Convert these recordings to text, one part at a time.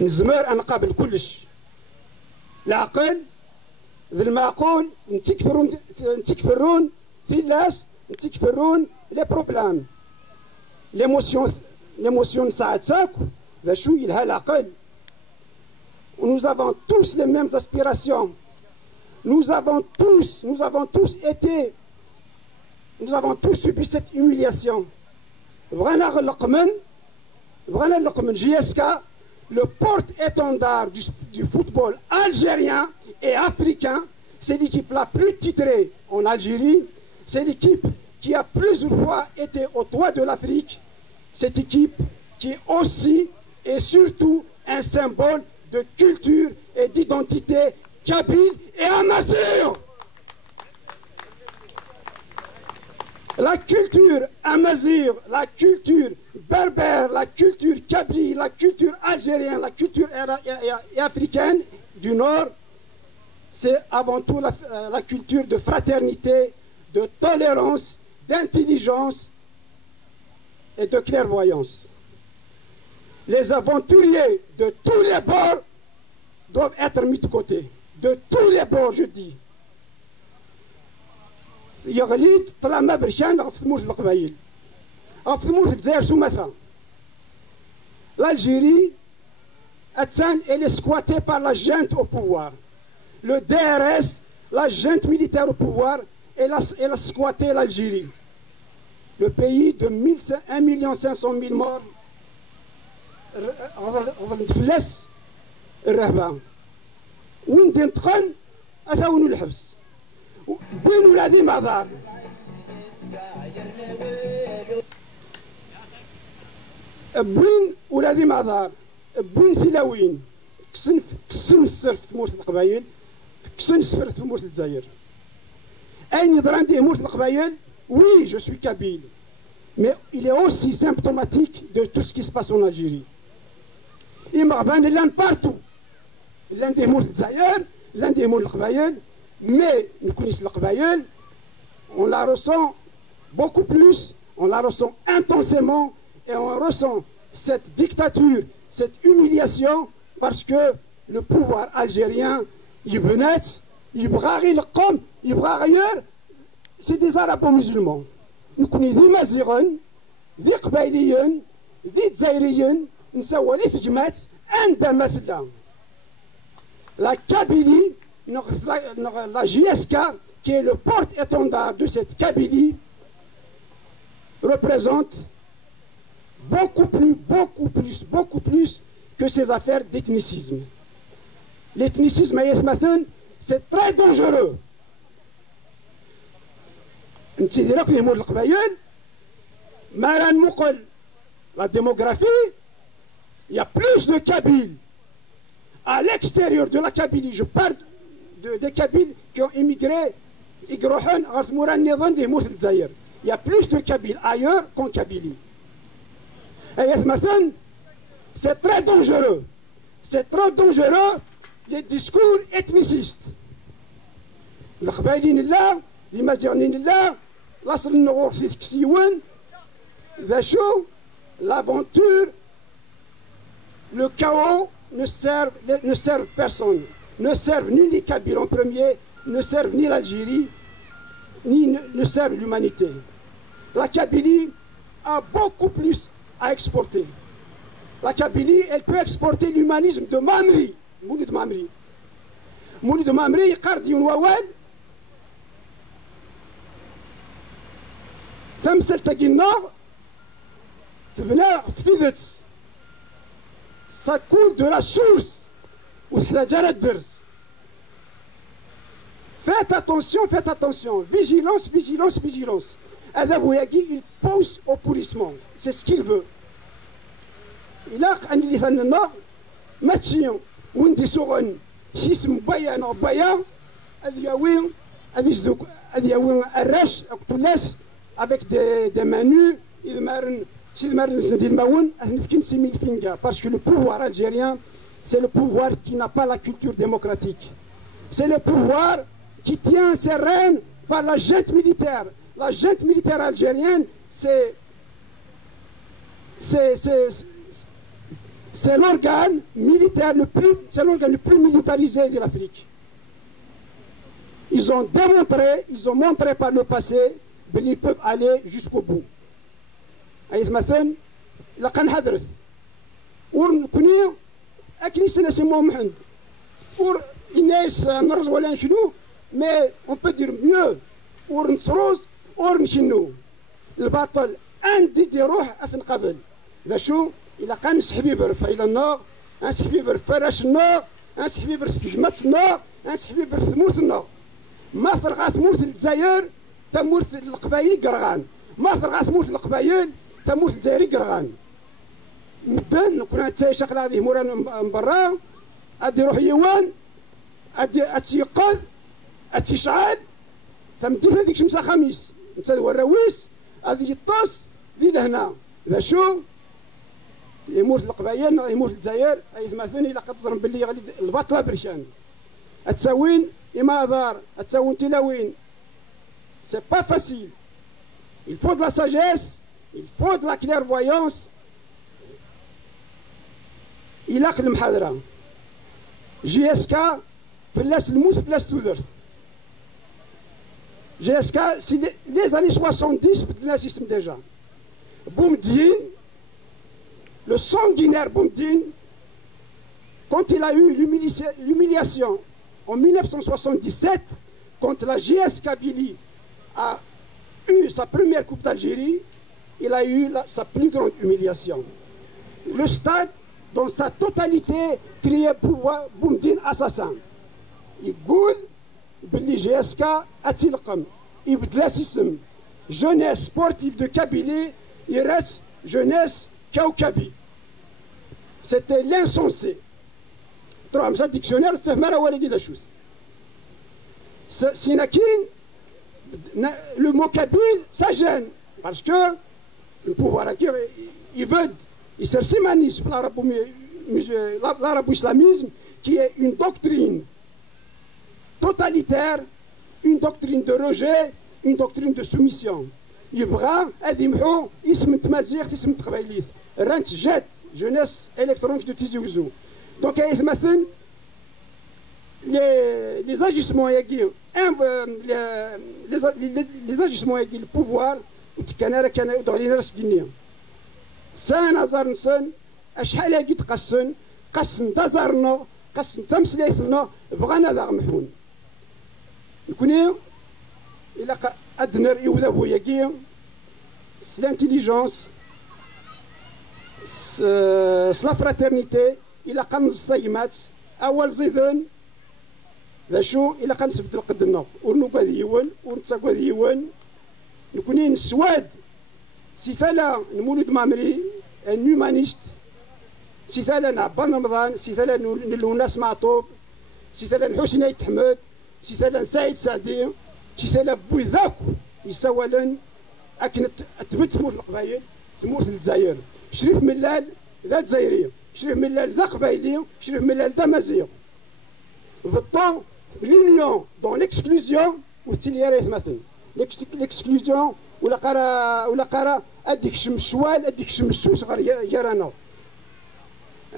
نزمر نقابل كلش العقل ذي المعقول نتكفرون في الناس نتكفرون لي بروبلام l'émotion ساعة ساكو ذا شو يلها العقل. Nous avons tous les mêmes aspirations. Nous avons tous subi cette humiliation. Vrana Lokman, JSK, le porte-étendard du football algérien et africain, c'est l'équipe la plus titrée en Algérie, c'est l'équipe qui a plusieurs fois été au toit de l'Afrique, cette équipe qui est aussi et surtout un symbole de culture et d'identité kabyle et amazigh. La culture amazigh, la culture berbère, la culture kabyle, la culture algérienne, la culture africaine du Nord, c'est avant tout la culture de fraternité, de tolérance, d'intelligence et de clairvoyance. Les aventuriers de tous les bords doivent être mis de côté. De tous les bords, je dis. يغليت طلع ما برشان غف ثمور القبايل غف ثمور الجزائر سمثا. L'Algérie elle est squattée par la junte au pouvoir. Le DRS, la junte militaire au pouvoir, elle a squatté l'Algérie. Le pays de 1 500 000 morts نتفلس الرهبة وين دنتقن أثاونو الحبس بين ولادي معذار بين ولادي معذار بين ثلاوين كسن السر في ثمورة القبايل كسن السفر في ثمورة الجزائر أين يضر عندي ثمورة القبايل. Oui, je suis kabyle, mais il est aussi symptomatique de tout ce qui se passe en Algérie. إمغبان لان بارتو لان ديمور الجزائر لان ديمور القبايل mais nous connaissons القبايل on la ressent beaucoup plus, on la ressent intensément et on ressent cette dictature, cette humiliation parce que le pouvoir algérien يبنات يبغى غير القوم يبغى غير c'est des arabo-musulmans. nous connaissons ذي مازيغن ذي قبايليين ذي جزائريين نسوى لي في جماعات عندها مثلا la Kabylie, la JSK, qui est le porte-étendard de cette Kabylie, représente beaucoup plus que ces affaires d'ethnicisme. L'ethnicisme, c'est très dangereux. La démographie, il y a plus de Kabyles à l'extérieur de la Kabylie. Je parle des Kabyles qui ont immigré. Il y a plus de Kabyles ailleurs qu'en Kabylie. C'est très dangereux. C'est très dangereux les discours ethnicistes. L'aventure, le chaos ne servent personne. Ne servent ni les Kabyles en premier, ne servent ni l'Algérie, ne servent l'humanité. La Kabylie a beaucoup plus à exporter. La Kabylie, elle peut exporter l'humanisme de Mamri. Mouloud Mamri. Mouloud Mamri, Qardiyoun Wawal. Tamsel Taginnar, ça coule de la source. Faites attention. Vigilance. Adabouyagi, il pousse au pourrissement. C'est ce qu'il veut. Il a un lithanna, Mathieu, Windy Soron, Shism Bayan or Bayan, Adiawin, Adiawin Arash, Octulas, avec des menus, il marne. Parce que le pouvoir algérien, c'est le pouvoir qui n'a pas la culture démocratique. C'est le pouvoir qui tient ses rênes par la junte militaire. La junte militaire algérienne, c'est C'est l'organe militaire c'est l'organe le plus militarisé de l'Afrique. Ils ont montré par le passé qu'ils peuvent aller jusqu'au bout. أي مثلا لقى نحضرت ونكوني أكني سنة محمد الناس نرز ولا نشنو مي اون بو دير ميو ونصروز ونشنو الباطل عندي روح أثن قبل ذا شو إلا كان سحبي برفع إلى النار نسحبي برفراش النار نسحبي برفجمات النار نسحبي برثموت النار ما ثرغا ثموت الجزائر تموت القبايل قرغان ما ثرغا ثموت القبايل تموت الجزائري قرغان مدن كنا تشغل هذه مورا من برا ادي روح يوان ادي اتيقظ اتشعل تمدي هذيك شمسه خميس نتسدوا الرويس هذه الطاس ذي لهنا ذا شو يموت القبايل يموت الجزائر اي مثلا الا قد ظلم باللي غادي البطله برشان اتساوين إما دار اتساوين تلاوين سي با فاسيل il faut de la sagesse il faut de la clairvoyance إلا قد المحاضرة جي اس كا فلاس الموت فلاس تودرت جي اس كا سي لي زاني 70 بدلنا سيستم ديجا Boumediene, le sanguinaire Boumediene, quand il a eu l'humiliation en 1977, quand la JS Kabylie a eu sa première Coupe d'Algérie, il a eu sa plus grande humiliation. Le stade, dans sa totalité, criait Boumediene assassin. Il goule, Billy GSK, Atilqam, Ibdlas Ism, jeunesse sportive de Kabylie, il reste jeunesse Kaoukabi. C'était l'insensé. Dans un dictionnaire, c'est le mot kabyle, ça gêne. Parce que le pouvoir acquis, il s'ersimanisme, l'arabo-islamisme, qui est une doctrine totalitaire, une doctrine de rejet, une doctrine de soumission. يبغى هذه يمحو اسم تمازيغ اسم تقبايليت رانت جات جونيس الكترونيك دو تيزي وزو دونك مثلا les agissements ياكي les agissements ياكي البوفوار كان يدعو لنا راس الدنيا سان ازار نسن اشحال ياكي تقسن قسن دازارنا قسن تمسليثنا بغانا ذا محون نكوني إلا أدنر يوذبو ياكي l'intelligence la fraternité إلا قنص ثيمات أول زيدن ذا شو إلا قنصبت القدنا ونوكا ديون ونتساكوا ديون نكونين السواد سيثالا نمولد مامري النيومانيست سيثالا نعبان رمضان سيثالا نلوناس معطوب سيثالا نحسن عيد حمد سيثالا سعيد سعدي سيثالا بوذاكو يساوالن أكن تبت تموت القبايل تموت الجزائر شريف ملال ذا جزائري شريف ملال ذا قبايلي شريف ملال ذا مازيغ في الطون l'union dans l'exclusion وتلياريث مثلا l'exclusion ولا قرا اديك شم الشوال اديك شم السوس غير جرانا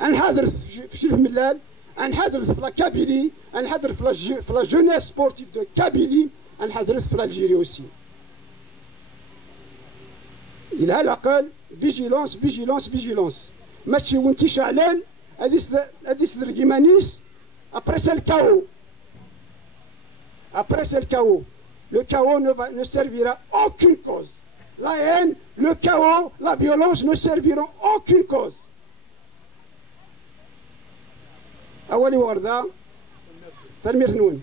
نحضر في شريف ملال نحضر في لا كابيلي نحضر في لا جونيس سبورتيف دو كابيلي نحضر في الجيري اوسي إلى الأقل فيجيلونس فيجيلونس فيجيلونس ماشي وانتي شعلان هذه سدركيمانيس après c'est le chaos après c'est le chaos ne servira aucune cause la haine le chaos la violence ne serviront aucune cause أولي وردة تنمير نون